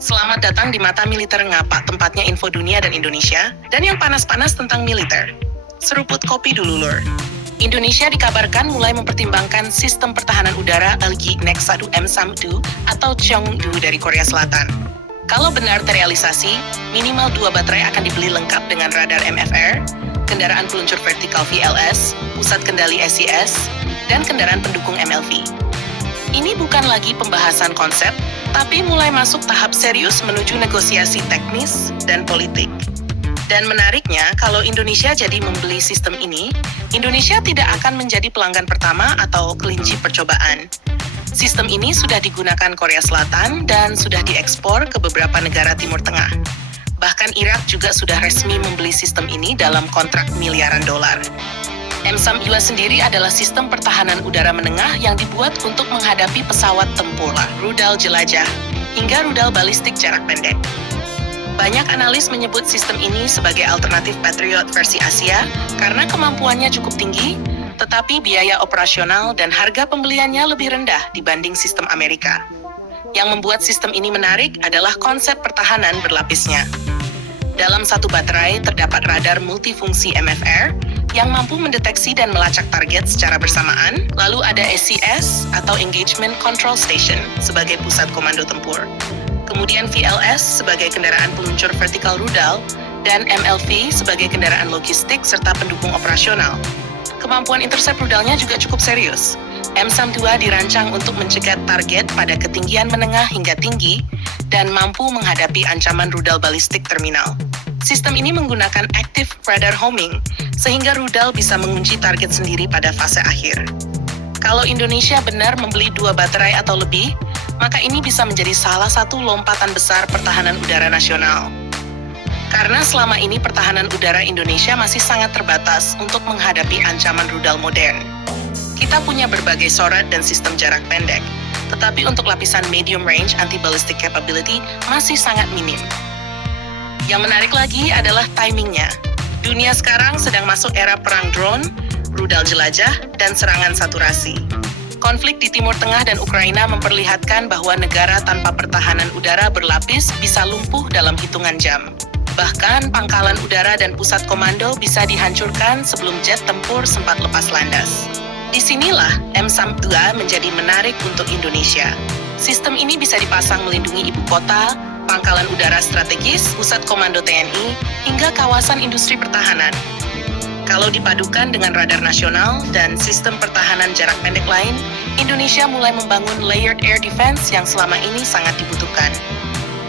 Selamat datang di Mata Militer Ngapa, tempatnya info dunia dan Indonesia, dan yang panas-panas tentang militer. Seruput kopi dulu, Lur. Indonesia dikabarkan mulai mempertimbangkan sistem pertahanan udara LG Nex 1 M-SAM-2 atau Cheongdu dari Korea Selatan. Kalau benar terrealisasi, minimal 2 baterai akan dibeli lengkap dengan radar MFR, kendaraan peluncur vertikal VLS, pusat kendali SIS, dan kendaraan pendukung MLV. Ini bukan lagi pembahasan konsep, tapi mulai masuk tahap serius menuju negosiasi teknis dan politik. Dan menariknya, kalau Indonesia jadi membeli sistem ini, Indonesia tidak akan menjadi pelanggan pertama atau kelinci percobaan. Sistem ini sudah digunakan Korea Selatan dan sudah diekspor ke beberapa negara Timur Tengah. Bahkan Irak juga sudah resmi membeli sistem ini dalam kontrak miliaran dolar. M-SAM-2 sendiri adalah sistem pertahanan udara menengah yang dibuat untuk menghadapi pesawat tempur, rudal jelajah, hingga rudal balistik jarak pendek. Banyak analis menyebut sistem ini sebagai alternatif Patriot versi Asia karena kemampuannya cukup tinggi, tetapi biaya operasional dan harga pembeliannya lebih rendah dibanding sistem Amerika. Yang membuat sistem ini menarik adalah konsep pertahanan berlapisnya. Dalam satu baterai terdapat radar multifungsi MFR yang mampu mendeteksi dan melacak target secara bersamaan, lalu ada SCS atau Engagement Control Station sebagai pusat komando tempur, kemudian VLS sebagai kendaraan peluncur vertikal rudal, dan MLV sebagai kendaraan logistik serta pendukung operasional. Kemampuan intercept rudalnya juga cukup serius. M-SAM-2 dirancang untuk mencegat target pada ketinggian menengah hingga tinggi dan mampu menghadapi ancaman rudal balistik terminal. Sistem ini menggunakan active radar homing, sehingga rudal bisa mengunci target sendiri pada fase akhir. Kalau Indonesia benar membeli 2 baterai atau lebih, maka ini bisa menjadi salah satu lompatan besar pertahanan udara nasional. Karena selama ini pertahanan udara Indonesia masih sangat terbatas untuk menghadapi ancaman rudal modern. Kita punya berbagai SORAD dan sistem jarak pendek, tetapi untuk lapisan medium range anti-ballistic capability masih sangat minim. Yang menarik lagi adalah timingnya. Dunia sekarang sedang masuk era perang drone, rudal jelajah, dan serangan saturasi. Konflik di Timur Tengah dan Ukraina memperlihatkan bahwa negara tanpa pertahanan udara berlapis bisa lumpuh dalam hitungan jam. Bahkan pangkalan udara dan pusat komando bisa dihancurkan sebelum jet tempur sempat lepas landas. Disinilah M-SAM-2 menjadi menarik untuk Indonesia. Sistem ini bisa dipasang melindungi ibu kota, pangkalan udara strategis, pusat komando TNI, hingga kawasan industri pertahanan. Kalau dipadukan dengan radar nasional dan sistem pertahanan jarak pendek lain, Indonesia mulai membangun layered air defense yang selama ini sangat dibutuhkan.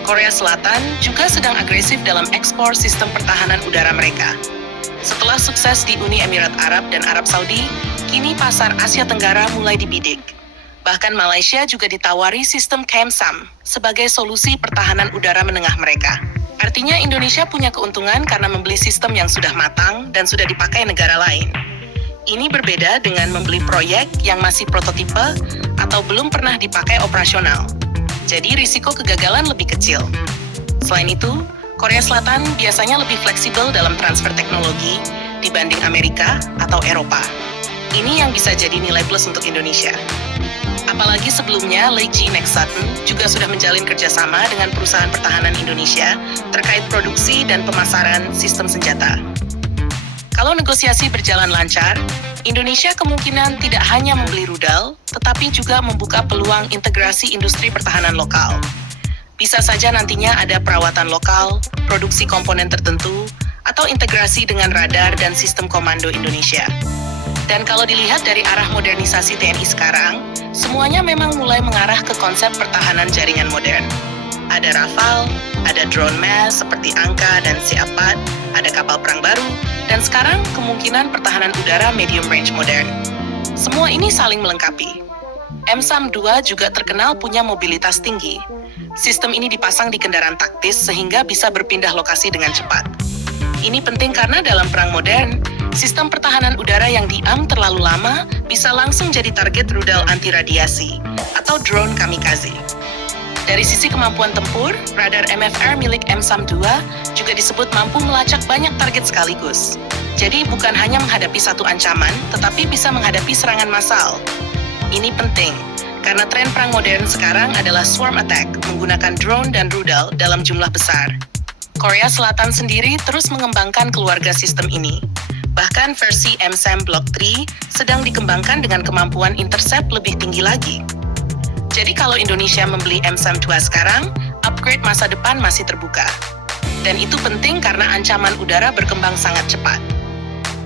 Korea Selatan juga sedang agresif dalam ekspor sistem pertahanan udara mereka. Setelah sukses di Uni Emirat Arab dan Arab Saudi, kini pasar Asia Tenggara mulai dibidik. Bahkan Malaysia juga ditawari sistem KM-SAM sebagai solusi pertahanan udara menengah mereka. Artinya Indonesia punya keuntungan karena membeli sistem yang sudah matang dan sudah dipakai negara lain. Ini berbeda dengan membeli proyek yang masih prototipe atau belum pernah dipakai operasional. Jadi risiko kegagalan lebih kecil. Selain itu, Korea Selatan biasanya lebih fleksibel dalam transfer teknologi dibanding Amerika atau Eropa. Ini yang bisa jadi nilai plus untuk Indonesia. Apalagi sebelumnya, LG Nex 1 juga sudah menjalin kerjasama dengan perusahaan pertahanan Indonesia terkait produksi dan pemasaran sistem senjata. Kalau negosiasi berjalan lancar, Indonesia kemungkinan tidak hanya membeli rudal, tetapi juga membuka peluang integrasi industri pertahanan lokal. Bisa saja nantinya ada perawatan lokal, produksi komponen tertentu, atau integrasi dengan radar dan sistem komando Indonesia. Dan kalau dilihat dari arah modernisasi TNI sekarang, semuanya memang mulai mengarah ke konsep pertahanan jaringan modern. Ada Rafale, ada drone mass seperti Angka dan C-4, ada kapal perang baru, dan sekarang kemungkinan pertahanan udara medium range modern. Semua ini saling melengkapi. M-SAM-2 juga terkenal punya mobilitas tinggi. Sistem ini dipasang di kendaraan taktis sehingga bisa berpindah lokasi dengan cepat. Ini penting karena dalam perang modern, sistem pertahanan udara yang diam terlalu lama bisa langsung jadi target rudal anti-radiasi atau drone kamikaze. Dari sisi kemampuan tempur, radar MFR milik M-SAM-2 juga disebut mampu melacak banyak target sekaligus. Jadi bukan hanya menghadapi satu ancaman, tetapi bisa menghadapi serangan massal. Ini penting, Karena tren perang modern sekarang adalah swarm attack, menggunakan drone dan rudal dalam jumlah besar. Korea Selatan sendiri terus mengembangkan keluarga sistem ini. Bahkan versi M-SAM Block 3 sedang dikembangkan dengan kemampuan intercept lebih tinggi lagi. Jadi kalau Indonesia membeli M-SAM 2 sekarang, upgrade masa depan masih terbuka. Dan itu penting karena ancaman udara berkembang sangat cepat.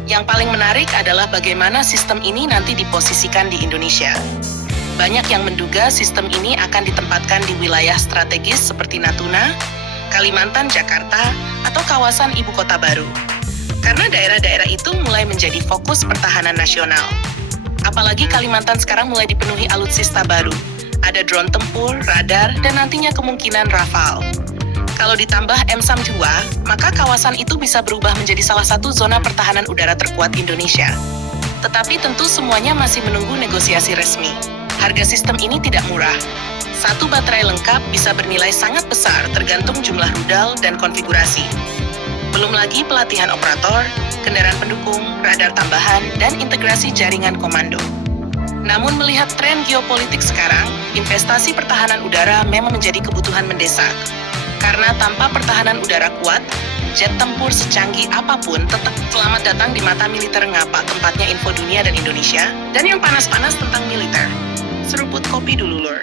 Yang paling menarik adalah bagaimana sistem ini nanti diposisikan di Indonesia. Banyak yang menduga sistem ini akan ditempatkan di wilayah strategis seperti Natuna, Kalimantan, Jakarta, atau kawasan ibu kota baru. Karena daerah-daerah itu mulai menjadi fokus pertahanan nasional. Apalagi Kalimantan sekarang mulai dipenuhi alutsista baru. Ada drone tempur, radar, dan nantinya kemungkinan Rafale. Kalau ditambah M-SAM 2, maka kawasan itu bisa berubah menjadi salah satu zona pertahanan udara terkuat Indonesia. Tetapi tentu semuanya masih menunggu negosiasi resmi. Harga sistem ini tidak murah. Satu baterai lengkap bisa bernilai sangat besar tergantung jumlah rudal dan konfigurasi. Belum lagi pelatihan operator, kendaraan pendukung, radar tambahan, dan integrasi jaringan komando. Namun melihat tren geopolitik sekarang, investasi pertahanan udara memang menjadi kebutuhan mendesak. Karena tanpa pertahanan udara kuat, jet tempur secanggih apapun tetap selamat datang di mata militer ngapa tempatnya info dunia dan Indonesia, dan yang panas-panas tentang militer. Seruput kopi dulu, Lur.